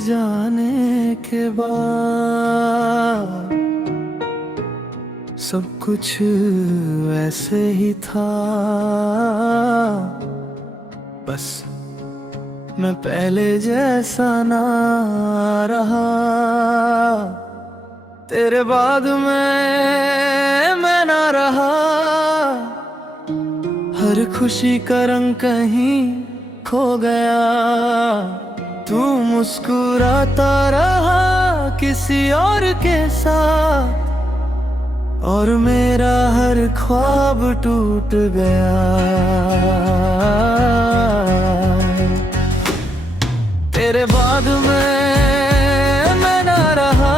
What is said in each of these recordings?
जाने के बाद सब कुछ ऐसे ही था। बस मैं पहले जैसा ना रहा। तेरे बाद मैं ना रहा। हर खुशी का रंग कहीं खो गया। तू मुस्कुराता रहा किसी और के साथ, और मेरा हर ख्वाब टूट गया। तेरे बाद मैं ना रहा।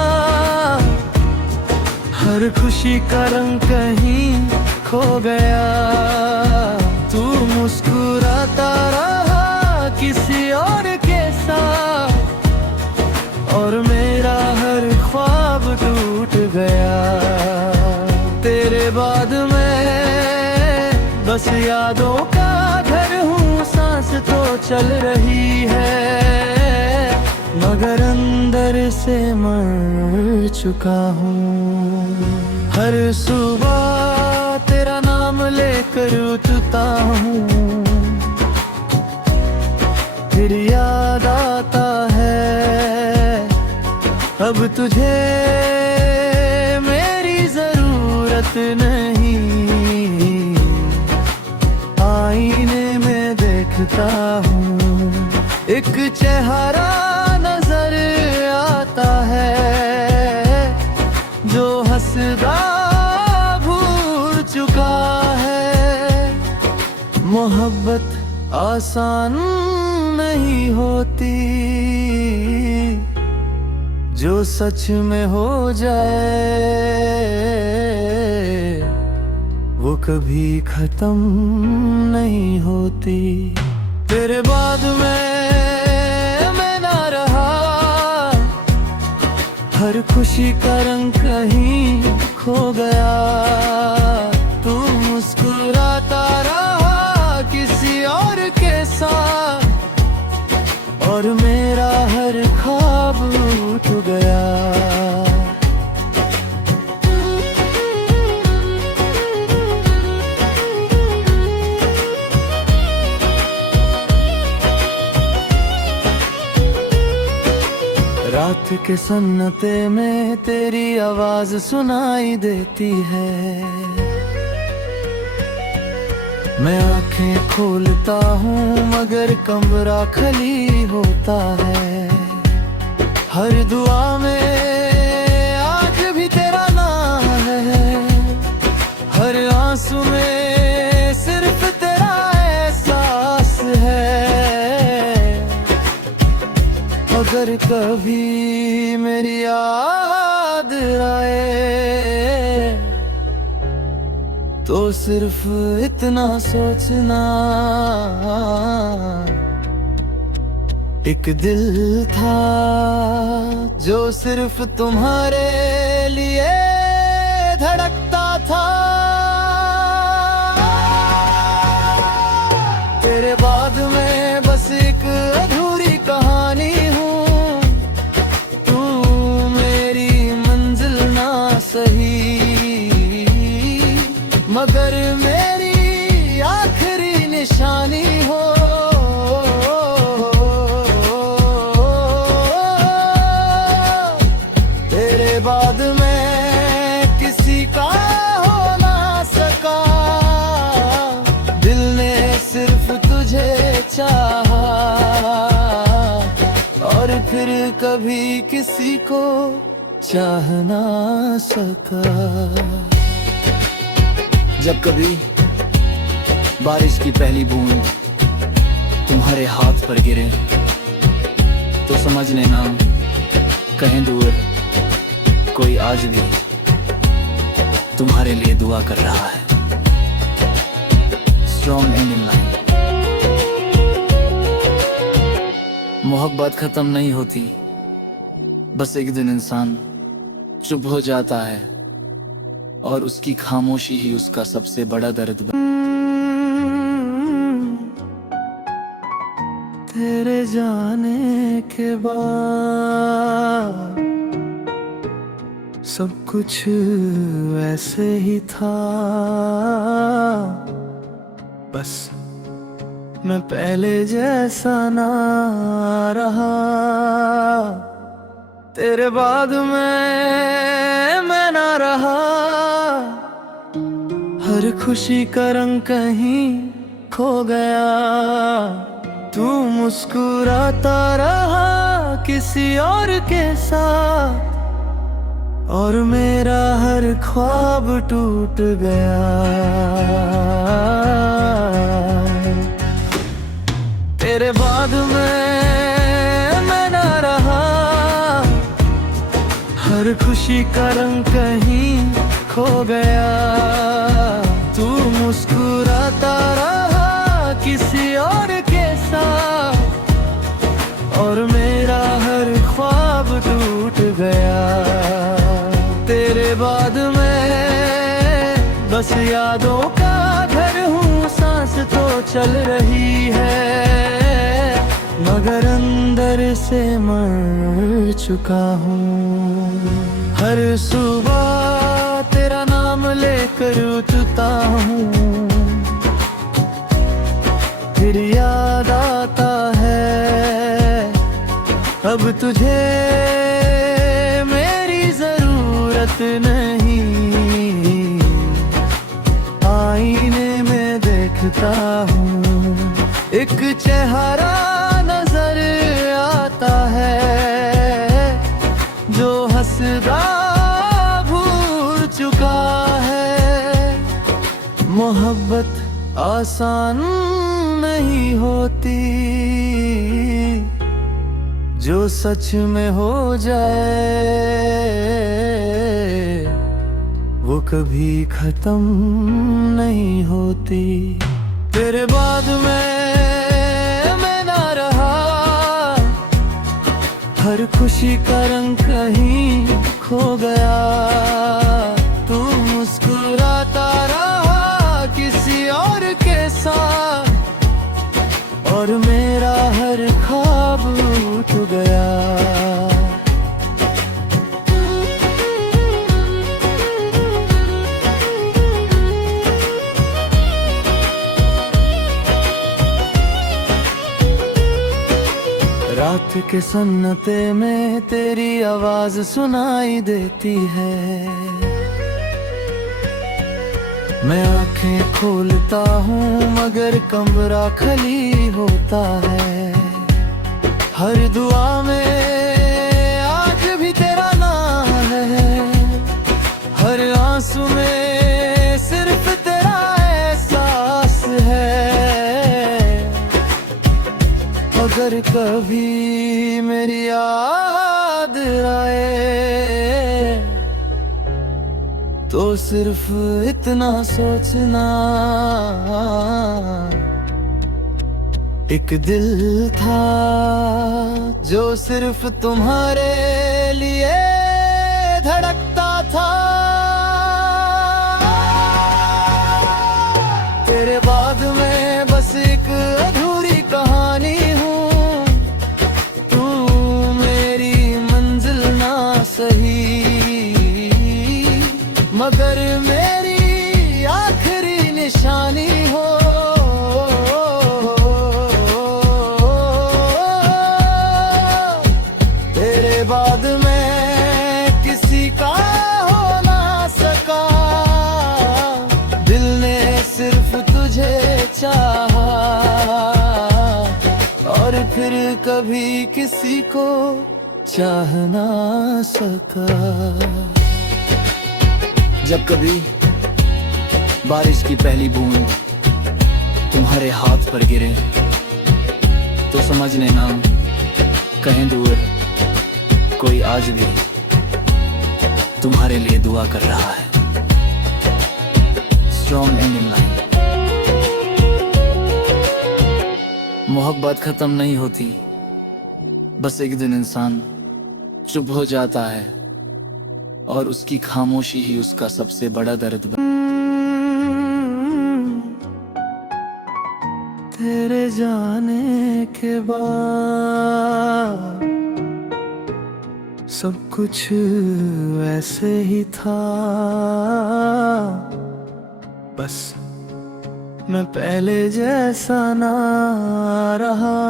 हर खुशी का रंग कहीं खो गया। तू मुस्कुराता रहा किसी और के साथ, और मेरा हर ख्वाब टूट गया। तेरे बाद मैं बस यादों का घर हूँ। सांस तो चल रही है, मगर अंदर से मर चुका हूँ। हर सुबह तेरा नाम लेकर उठता हूँ, फिर याद आता है अब तुझे मेरी जरूरत नहीं। आईने में देखता हूँ, एक चेहरा नजर आता है जो हंसदा भूल चुका है। मोहब्बत आसान नहीं होती, जो सच में हो जाए वो कभी खत्म नहीं होती। तेरे बाद मैं ना रहा। हर खुशी का रंग कहीं खो गया। तू मुस्कुराता रहा किसी और के साथ, और मेरा हर ख्वाब टूट गया। रात के सन्नाटे में तेरी आवाज सुनाई देती है। मैं आंखें खोलता हूँ मगर कमरा खाली होता है। हर दुआ में आज भी तेरा नाम है, हर आंसू में सिर्फ तेरा एहसास है। अगर कभी मेरी याद आए तो सिर्फ इतना सोचना, एक दिल था जो सिर्फ तुम्हारे लिए धड़कता था। तेरे बाद में बस एक अधूरी कहानी हूँ। तू मेरी मंजिल ना सही, मगर मेरी आखिरी निशानी हो। तेरे बाद मैं किसी का हो ना सका, दिल ने सिर्फ तुझे चाहा, और फिर कभी किसी को चाह ना सका। जब कभी बारिश की पहली बूंद तुम्हारे हाथ पर गिरे तो समझ लेना कहीं दूर कोई आज भी तुम्हारे लिए दुआ कर रहा है। Strong ending line. मोहब्बत खत्म नहीं होती, बस एक दिन इंसान चुप हो जाता है और उसकी खामोशी ही उसका सबसे बड़ा दर्द तेरे जाने के बाद सब कुछ वैसे ही था, बस मैं पहले जैसा ना रहा। तेरे बाद मैं ना रहा, हर खुशी का रंग कहीं खो गया। तू मुस्कुराता रहा किसी और के साथ, और मेरा हर ख्वाब टूट गया। तेरे बाद मैं ना रहा, हर खुशी का रंग कहीं खो गया। तू मुस्कुराता रहा किसी और के साथ, और मेरा हर ख्वाब टूट गया। तेरे बाद मैं बस यादों का घर हूँ, सांस तो चल रही है, मगर अंदर से मर चुका हूँ। हर सुबह तेरा नाम लेकर उठता हूँ, फिर याद आता है अब तुझे मेरी जरूरत नहीं। आईने में देखता हूँ, एक चेहरा नजर आता है जो हंसदा भूल चुका है। मोहब्बत आसान नहीं होती, जो सच में हो जाए वो कभी खत्म नहीं होती। तेरे बाद मैं ना रहा, हर खुशी का रंग कहीं खो गया। तू मुस्कुराता रहा किसी और के साथ, और मेरा हर ख्वाब उठ गया। रात के सन्नाटे में तेरी आवाज सुनाई देती है, मैं आंखें खोलता हूँ मगर कमरा खाली होता है। हर दुआ में आज भी तेरा नाम है, हर आंसू में सिर्फ तेरा एहसास है। अगर कभी मेरी याद आए तो सिर्फ इतना सोचना, एक दिल था जो सिर्फ तुम्हारे लिए धड़कता था। तेरे बाद में बस एक अधूरी कहानी हूँ, तू मेरी मंजिल ना सही, मगर मेरी आखिरी निशानी हो। तेरे बाद मैं किसी का हो ना सका, दिल ने सिर्फ तुझे चाहा, और फिर कभी किसी को चाह ना सका। जब कभी बारिश की पहली बूंद तुम्हारे हाथ पर गिरे तो समझ लेना कहीं दूर कोई आज भी तुम्हारे लिए दुआ कर रहा है। Strong ending line. मोहब्बत खत्म नहीं होती, बस एक दिन इंसान चुप हो जाता है, और उसकी खामोशी ही उसका सबसे बड़ा दर्द तेरे तेरे जाने के बाद सब कुछ ऐसे ही था, बस मैं पहले जैसा ना रहा।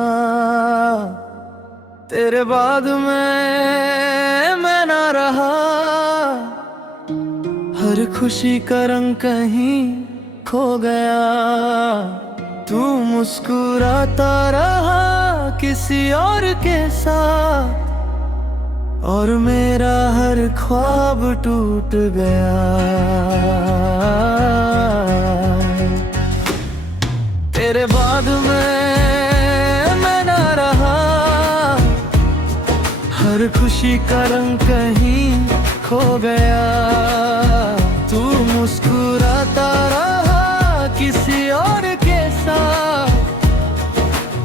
तेरे बाद मैं ना रहा, हर खुशी का रंग कहीं खो गया। तू मुस्कुराता रहा किसी और के साथ, और मेरा हर ख्वाब टूट गया। तेरे बाद मैं ना रहा, हर खुशी का रंग कहीं खो गया। तू मुस्कुराता रहा किसी और के साथ,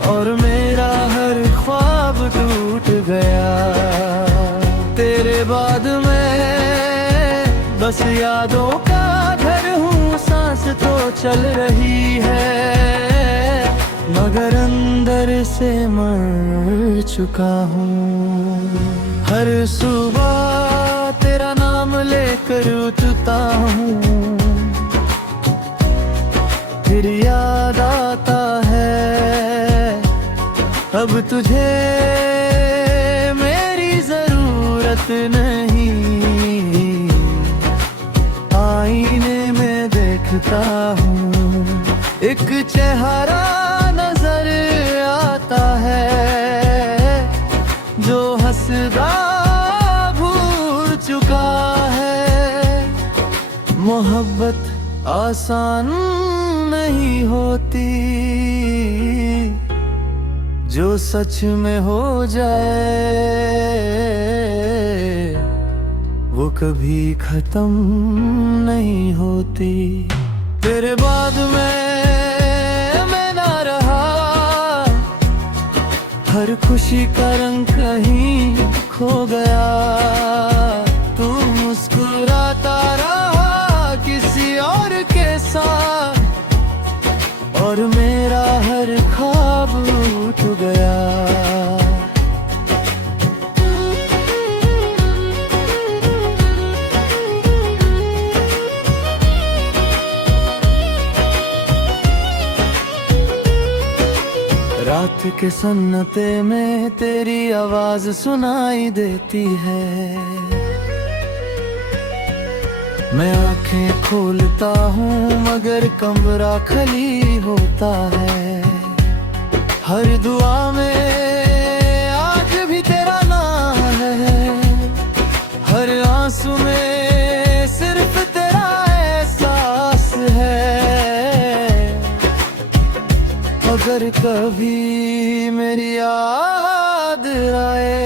और मेरा हर ख्वाब टूट गया। तेरे बाद मैं बस यादों का घर हूँ, सांस तो चल रही है, मगर अंदर से मर चुका हूँ। हर सुबह तेरा नाम लेकर उठता हूँ, फिर याद आता है अब तुझे मेरी जरूरत नहीं। आईने में देखता हूँ, एक चेहरा नजर आता है जो हंसदा भूल चुका है। मोहब्बत आसान नहीं होती, जो सच में हो जाए वो कभी खत्म नहीं होती। तेरे बाद मैं ना रहा, हर खुशी का रंग कहीं खो गया। तू मुस्कुराता रहा किसी और के साथ, और मेरा हर ख्वाब टूट गया। रात के सन्नाटे में तेरी आवाज सुनाई देती है। मैं आंखें खोलता हूँ मगर कमरा खाली होता है। हर दुआ में आज भी तेरा नाम है, हर आंसू में सिर्फ तेरा एहसास है। अगर कभी मेरी याद आए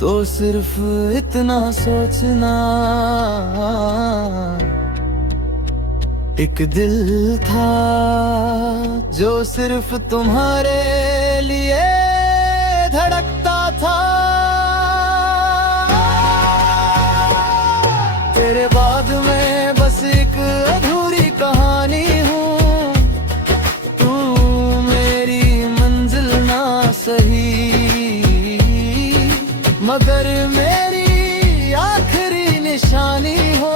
तो सिर्फ इतना सोचना, एक दिल था जो सिर्फ तुम्हारे लिए धड़कता था। तेरे बाद में बस एक अधूरी कहानी हूँ, तू मेरी मंजिल ना सही, मगर मेरी आखिरी निशानी हो।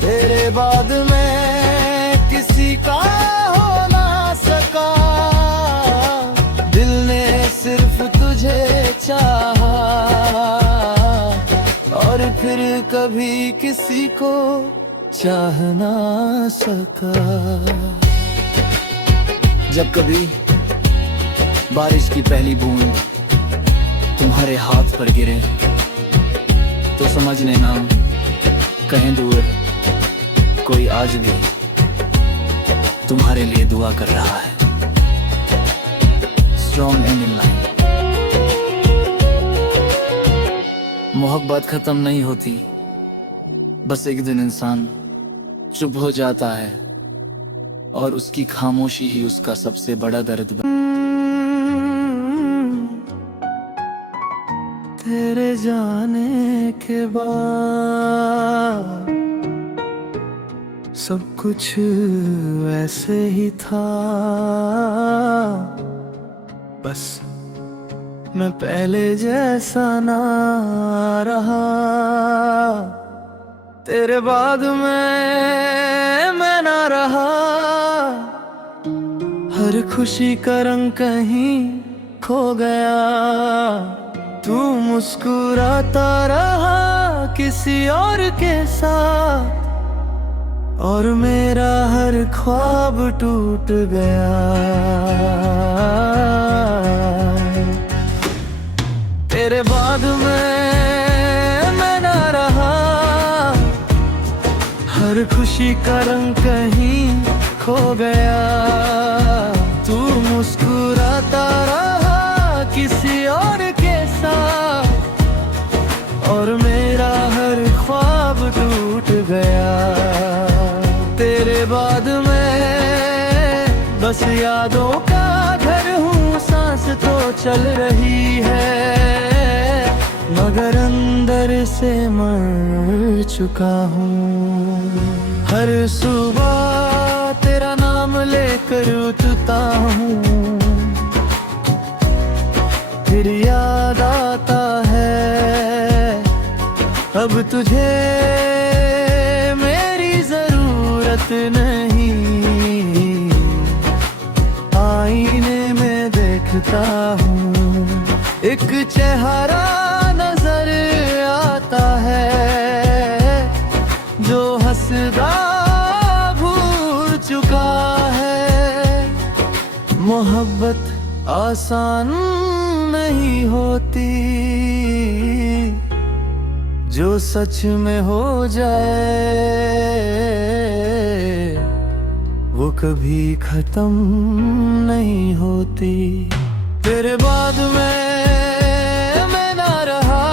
तेरे बाद मैं किसी का हो ना सका, दिल ने सिर्फ तुझे चाहा, और फिर कभी किसी को चाह ना सका। जब कभी बारिश की पहली बूंद तुम्हारे हाथ पर गिरे तो समझ लेना कहीं दूर कोई आज भी तुम्हारे लिए दुआ कर रहा है। Strong ending line. मोहब्बत खत्म नहीं होती, बस एक दिन इंसान चुप हो जाता है, और उसकी खामोशी ही उसका सबसे बड़ा दर्द तेरे जाने के बाद सब कुछ ऐसे ही था। बस मैं पहले जैसा ना रहा। तेरे बाद मैं ना रहा। हर खुशी का रंग कहीं खो गया। तू मुस्कुराता रहा किसी और के साथ, और मेरा हर ख्वाब टूट गया। तेरे बाद मैं ना रहा। हर खुशी का रंग कहीं खो गया। तू मुस्कुराता रहा किसी और के साथ, और मेरा हर ख्वाब टूट गया। तेरे बाद मैं बस यादों का घर हूँ। सांस तो चल रही है, मगर अंदर से मर चुका हूँ। हर सुबह तेरा नाम लेकर उठता हूँ, फिर याद आता है अब तुझे मेरी जरूरत नहीं। आईने में देखता हूँ, एक चेहरा नजर आता है जो हंसदा भूल चुका है। मोहब्बत आसान नहीं होती, जो सच में हो जाए वो कभी खत्म नहीं होती। तेरे बाद मैं ना रहा।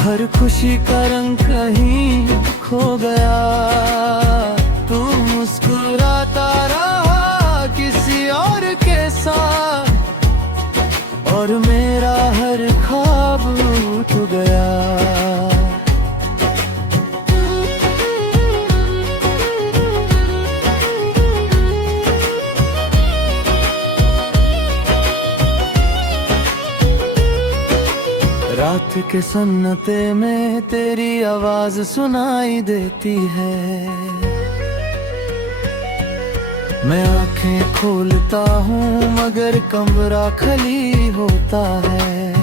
हर खुशी का रंग कहीं खो गया। तू मुस्कुराता रहा किसी और के साथ, और मेरा हर ख्वाब टूट गया। रात के सन्नाटे में तेरी आवाज सुनाई देती है। मैं आंखें खोलता हूँ मगर कमरा खाली होता है।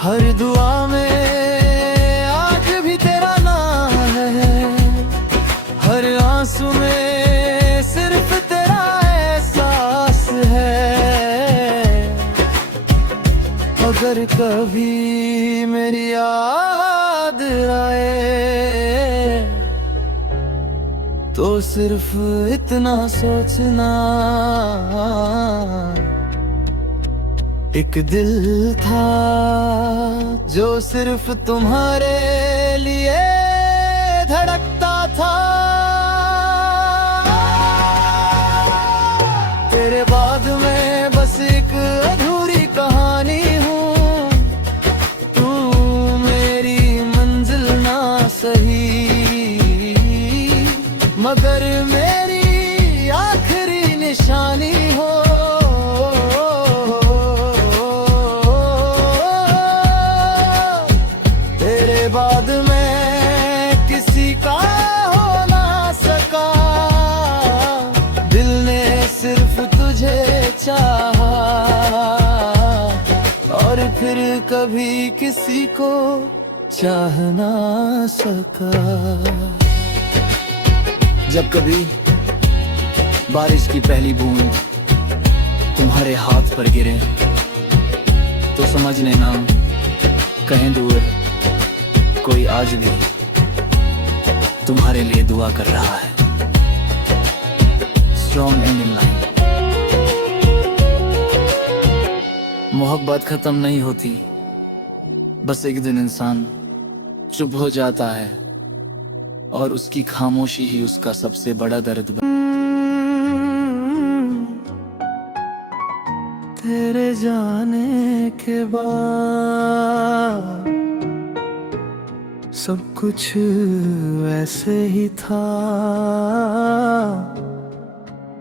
हर दुआ में आज भी तेरा नाम है, हर आंसू में सिर्फ तेरा एहसास है। अगर कभी मेरी याद आए तो सिर्फ इतना सोचना, एक दिल था जो सिर्फ तुम्हारे लिए धड़कता था। तेरे बाद मैं बस एक अधूरी कहानी हूँ। तू मेरी मंजिल ना सही, मगर मेरी आखिरी निशानी हो। तेरे बाद मैं किसी का हो ना सका, दिल ने सिर्फ तुझे चाहा, और फिर कभी किसी को चाह ना सका। जब कभी बारिश की पहली बूंद तुम्हारे हाथ पर गिरे तो समझ लेना कहीं दूर कोई आज भी तुम्हारे लिए दुआ कर रहा है। Strong ending line. मोहब्बत खत्म नहीं होती, बस एक दिन इंसान चुप हो जाता है और उसकी खामोशी ही उसका सबसे बड़ा दर्द तेरे जाने के बाद सब कुछ वैसे ही था,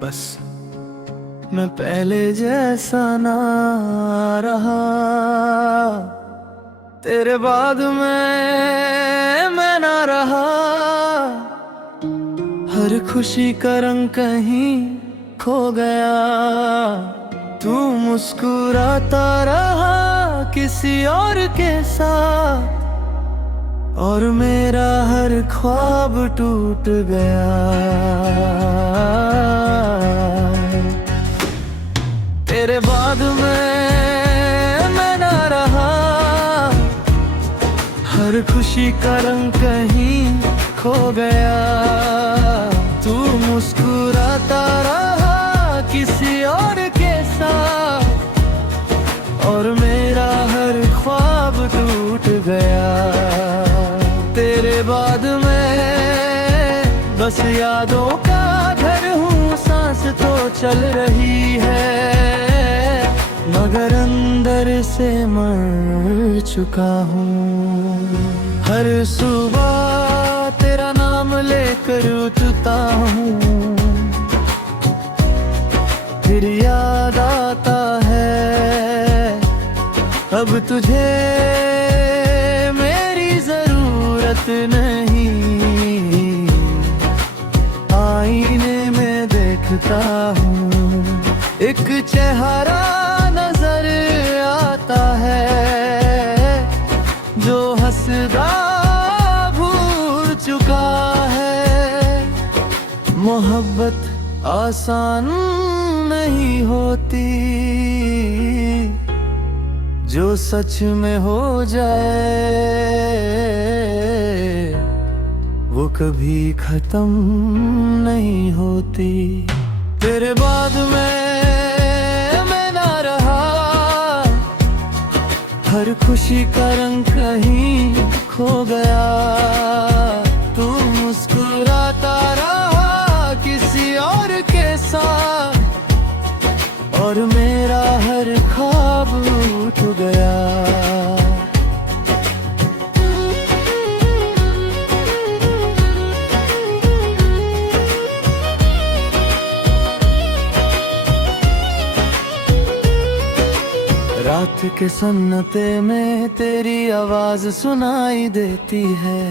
बस मैं पहले जैसा ना रहा। तेरे बाद मैं ना रहा, हर खुशी का रंग कहीं खो गया। तू मुस्कुराता रहा किसी और के साथ, और मेरा हर ख्वाब टूट गया। तेरे बाद मैं ना रहा, हर खुशी का रंग कहीं खो गया। तू मुस्कुराता रहा किसी और के साथ, और मेरा हर ख्वाब टूट गया। तेरे बाद मैं बस यादों का घर हूँ, सांस तो चल रही है, मगर अंदर से मर चुका हूँ। हर सुबह तेरा नाम लेकर उठता हूँ, फिर याद आता है अब तुझे मेरी जरूरत नहीं। आईने में देखता हूँ, एक चेहरा नजर आता है जो हंसदा भूल चुका है। मोहब्बत आसान नहीं होती, जो सच में हो जाए वो कभी खत्म नहीं होती। तेरे बाद मैं ना रहा, हर खुशी का रंग कहीं खो गया। तू मुस्कुराता रहा किसी और के साथ, और मेरा हर ख्वाब उठ गया। रात के सन्नाटे में तेरी आवाज सुनाई देती है,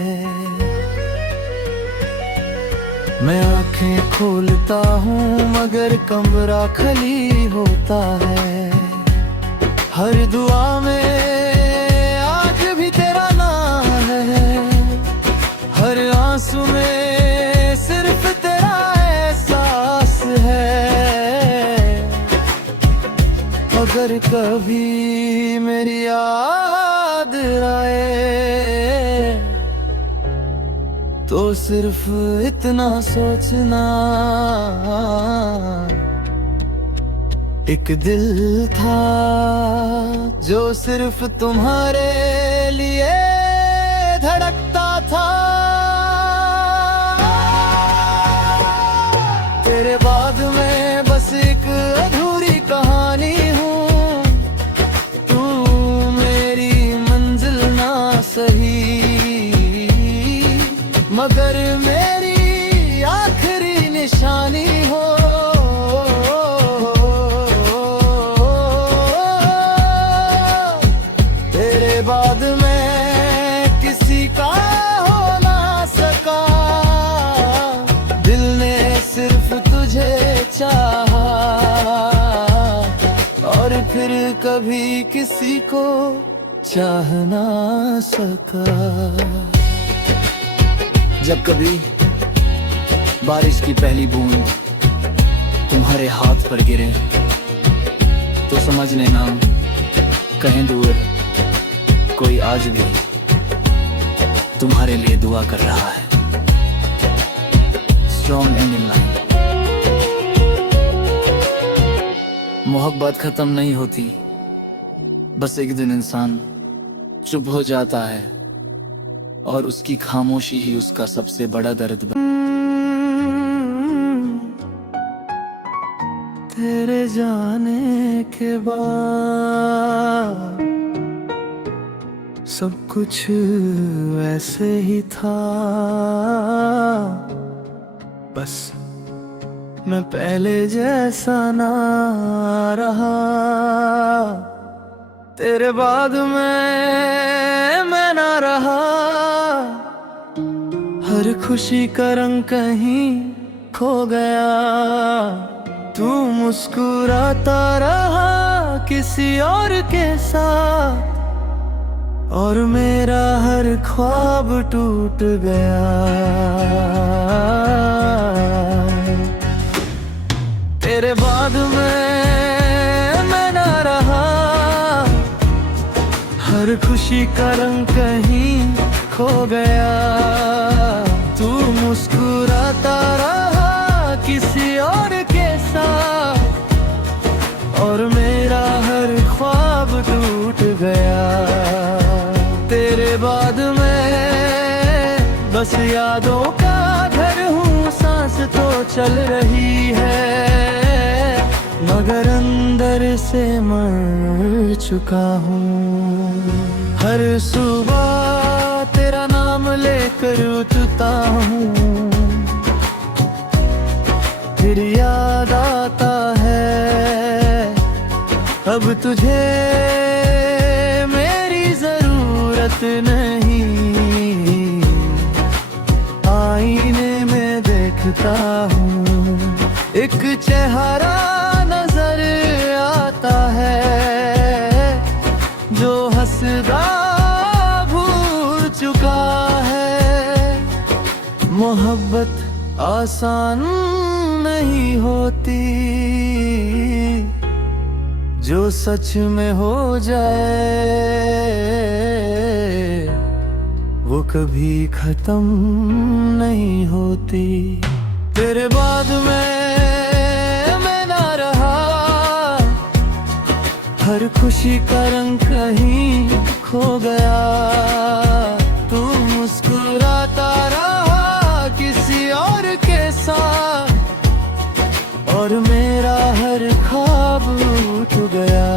मैं आंखें खोलता हूँ मगर कमरा खाली होता है। हर दुआ में आज भी तेरा नाम है, हर आंसू में सिर्फ तेरा एहसास है। अगर कभी मेरी याद आए तो सिर्फ इतना सोचना, एक दिल था जो सिर्फ तुम्हारे लिए धड़कता था। तेरे बाद में बस एक अधूरी कहानी हूँ, तू मेरी मंजिल ना सही, मगर मेरी आखिरी निशानी हो। तेरे बाद मैं किसी का हो ना सका, दिल ने सिर्फ तुझे चाहा, और फिर कभी किसी को चाह ना सका। जब कभी बारिश की पहली बूंद तुम्हारे हाथ पर गिरे तो समझ लेना कहीं दूर कोई आज भी तुम्हारे लिए दुआ कर रहा है। Strong ending line. मोहब्बत खत्म नहीं होती, बस एक दिन इंसान चुप हो जाता है, और उसकी खामोशी ही उसका सबसे बड़ा दर्द तेरे जाने के बाद सब कुछ ऐसे ही था, बस मैं पहले जैसा ना रहा। तेरे बाद मैं ना रहा, हर खुशी का रंग कहीं खो गया। तू मुस्कुराता रहा किसी और के साथ, और मेरा हर ख्वाब टूट गया। तेरे बाद मैं ना रहा, हर खुशी का रंग कहीं खो गया। तू मुस्कुराता रहा किसी और के साथ, और मेरा हर ख्वाब टूट गया। तेरे बाद मैं बस यादों का घर हूँ, सांस तो चल रही है, मगर अंदर से मर चुका हूँ। हर सुबह तेरा नाम लेकर उठता हूँ, फिर याद आता है अब तुझे मेरी जरूरत नहीं। आईने में देखता हूँ, एक चेहरा नजर आता है, जो हंसदा भूल चुका है। मोहब्बत आसान नहीं होती, जो सच में हो जाए वो कभी खत्म नहीं होती। तेरे बाद मैं ना रहा, हर खुशी का रंग कहीं खो गया। तू मुस्कुराता रहा किसी और के साथ, और मेरा हर ख्वाब टूट गया।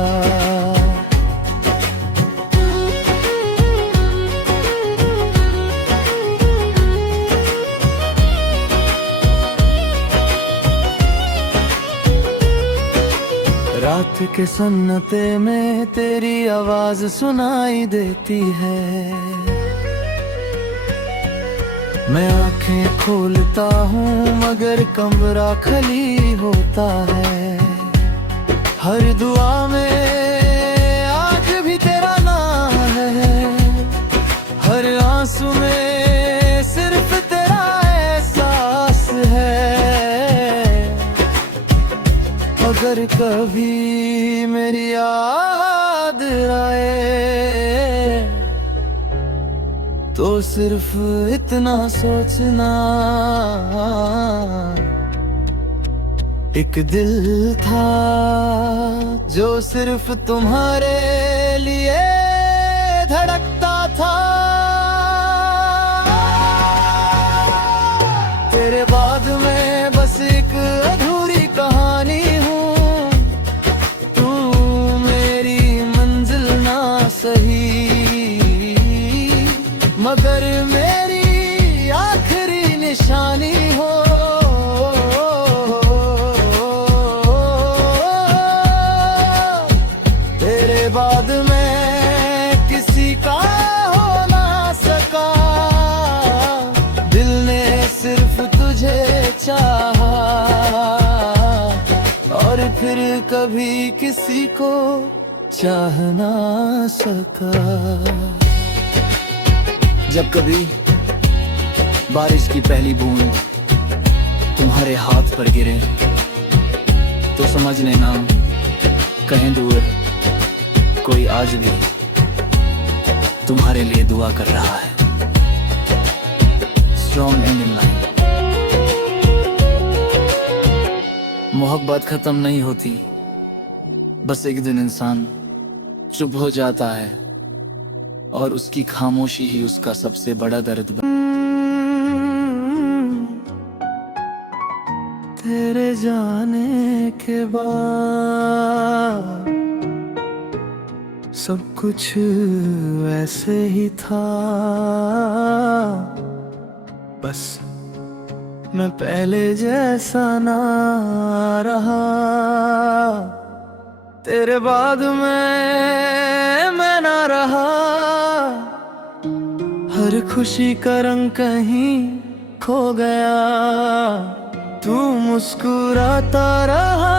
रात के सन्नाटे में तेरी आवाज सुनाई देती है, मैं आंखें खोलता हूँ मगर कमरा खाली होता है। हर दुआ में आज भी तेरा नाम है, हर आंसू में सिर्फ तेरा एहसास है। अगर कभी मेरी याद आए तो सिर्फ इतना सोचना, एक दिल था जो सिर्फ तुम्हारे लिए धड़कता था। तेरे बाद में बस एक अधूरी कहानी हूँ, तू मेरी मंजिल ना सही, मगर मेरी आखिरी निशानी हो। तेरे बाद मैं किसी का हो ना सका, दिल ने सिर्फ तुझे चाहा, और फिर कभी किसी को चाह ना सका। जब कभी बारिश की पहली बूंद तुम्हारे हाथ पर गिरे तो समझ लेना कहीं दूर कोई आज भी तुम्हारे लिए दुआ कर रहा है। Strong ending line. मोहब्बत खत्म नहीं होती, बस एक दिन इंसान चुप हो जाता है, और उसकी खामोशी ही उसका सबसे बड़ा दर्द तेरे जाने के बाद सब कुछ वैसे ही था, बस मैं पहले जैसा ना रहा। तेरे बाद मैं ना रहा, हर खुशी का रंग कहीं खो गया। तू मुस्कुराता रहा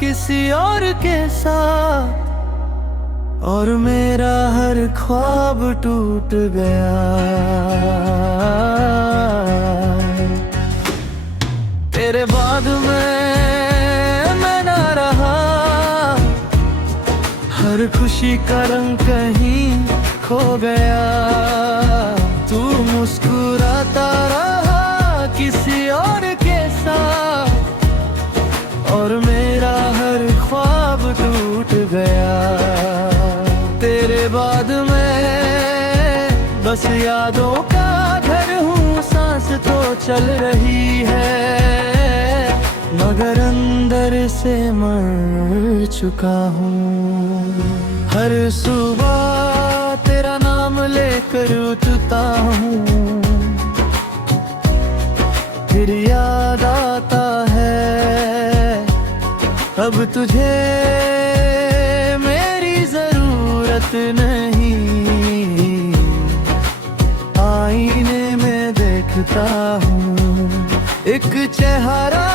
किसी और के साथ, और मेरा हर ख्वाब टूट गया। तेरे बाद मैं ना रहा, हर खुशी का रंग कहीं खो गया। तू मुस्कुराता रहा किसी और के साथ, और मेरा हर ख्वाब टूट गया। तेरे बाद मैं बस यादों का घर हूँ, सांस तो चल रही है, मगर अंदर से मर चुका हूँ। हर सुबह तेरा नाम लेकर उठता हूँ, फिर याद आता है अब तुझे मेरी जरूरत नहीं। आईने में देखता हूँ एक चेहरा